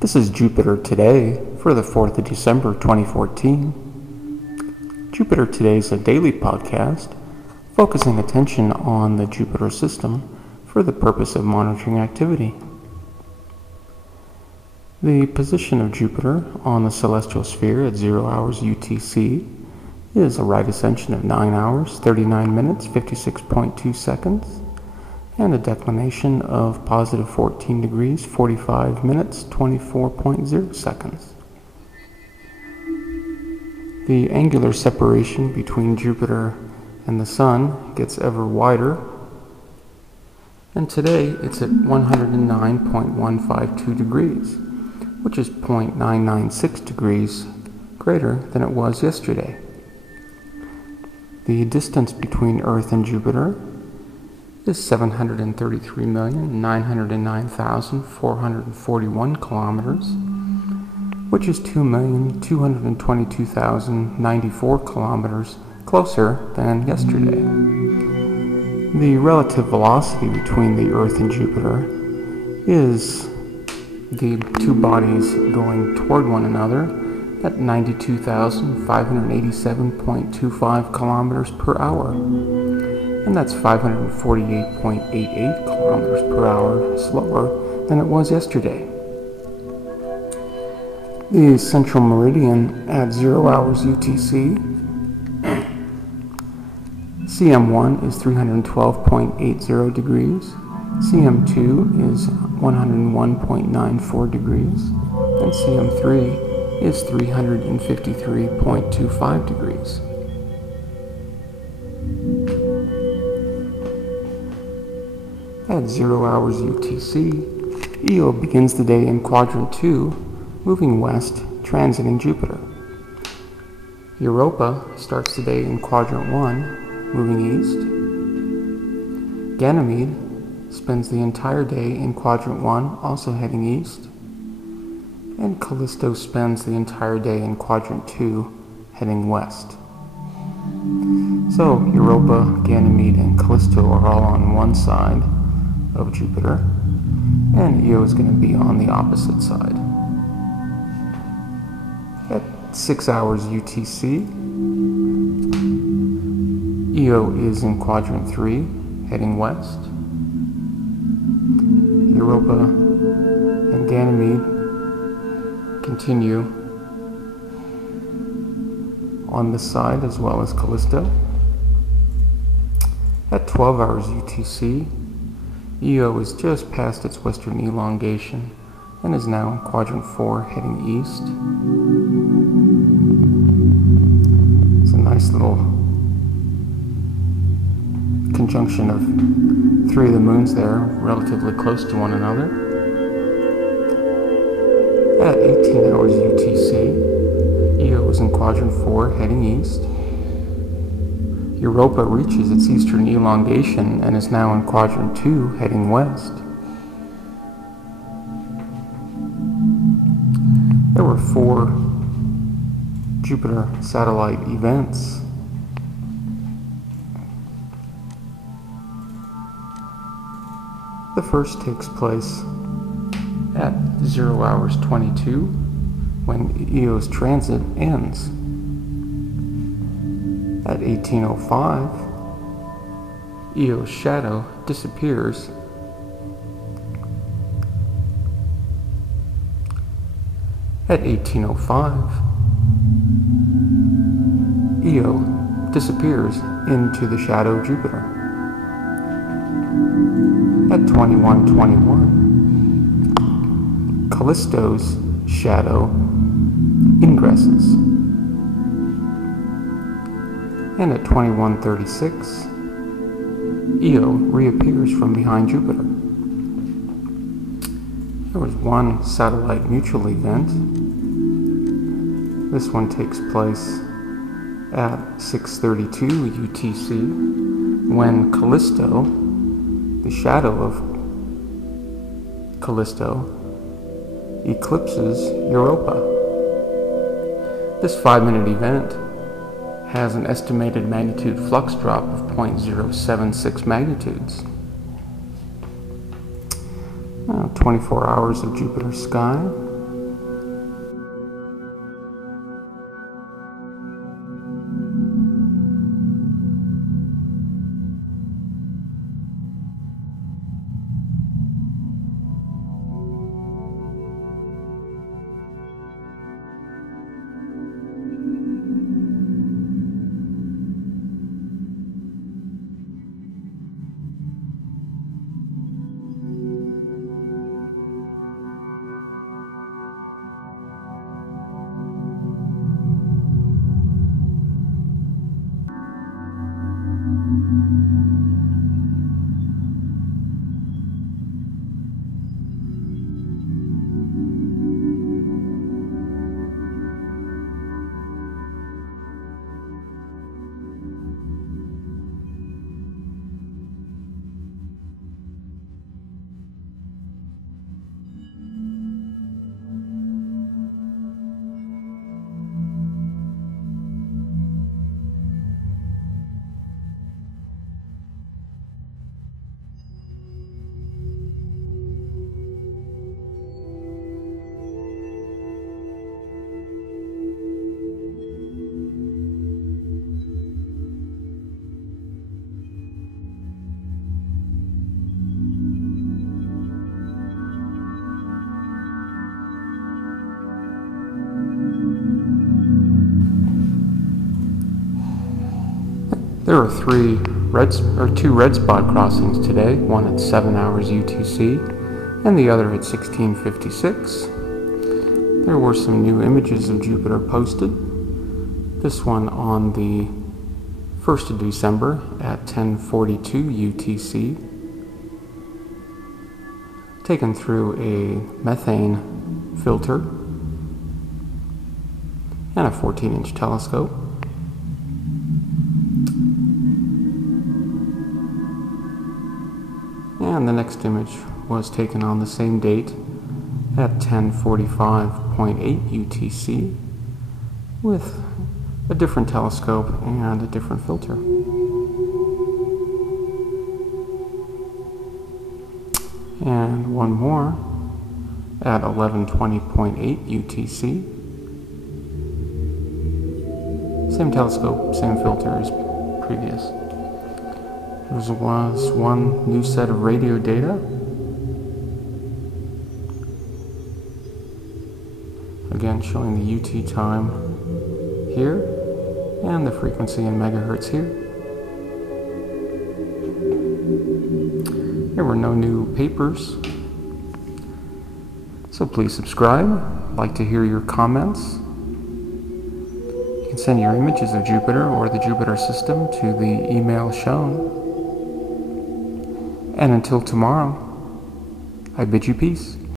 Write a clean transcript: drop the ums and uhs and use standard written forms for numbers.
This is Jupiter Today for the 4th of December 2014. Jupiter Today is a daily podcast focusing attention on the Jupiter system for the purpose of monitoring activity. The position of Jupiter on the celestial sphere at 0 hours UTC is a right ascension of 9 hours, 39 minutes, 56.2 seconds, and a declination of positive 14 degrees, 45 minutes, 24.0 seconds. The angular separation between Jupiter and the Sun gets ever wider, and today it's at 109.152 degrees, which is 0.996 degrees greater than it was yesterday. The distance between Earth and Jupiter is 733,909,441 kilometers, which is 2,222,094 kilometers closer than yesterday. The relative velocity between the Earth and Jupiter is the two bodies going toward one another at 92,587.25 kilometers per hour. And that's 548.88 kilometers per hour slower than it was yesterday. The central meridian at 0 hours UTC, CM1 is 312.80 degrees, CM2 is 101.94 degrees, and CM3 is 353.25 degrees. At 0 hours UTC, Io begins the day in Quadrant 2, moving west, transiting Jupiter. Europa starts the day in Quadrant 1, moving east. Ganymede spends the entire day in Quadrant 1, also heading east. And Callisto spends the entire day in Quadrant 2, heading west. So Europa, Ganymede, and Callisto are all on one side of Jupiter, and Io is going to be on the opposite side. At 6 hours UTC, Io is in Quadrant 3, heading west. Europa and Ganymede continue on this side, as well as Callisto. At 12 hours UTC, Io is just past its western elongation and is now in Quadrant 4, heading east. It's a nice little conjunction of three of the moons there, relatively close to one another. At 18 hours UTC, Io is in Quadrant 4, heading east. Europa reaches its eastern elongation and is now in Quadrant 2, heading west. There were 4 Jupiter satellite events. The first takes place at 0 hours 22, when Io's transit ends. At 1805, Io's shadow disappears. At 1805, Io disappears into the shadow of Jupiter. At 2121, Callisto's shadow ingresses. And at 2136, Io reappears from behind Jupiter. There was one satellite mutual event. This one takes place at 6:32 UTC, when Callisto, the shadow of Callisto, eclipses Europa. This 5-minute event has an estimated magnitude flux drop of 0.076 magnitudes. 24 hours of Jupiter's sky, There were two red spot crossings today, one at 7 hours UTC and the other at 1656. There were some new images of Jupiter posted. This one on the 1st of December at 10:42 UTC, taken through a methane filter and a 14-inch telescope. And the next image was taken on the same date at 10:45.8 UTC with a different telescope and a different filter. And one more at 11:20.8 UTC. Same telescope, same filter as previous. There was one new set of radio data. Again, showing the UT time here and the frequency in megahertz here. There were no new papers. So please subscribe. I'd like to hear your comments. You can send your images of Jupiter or the Jupiter system to the email shown. And until tomorrow, I bid you peace.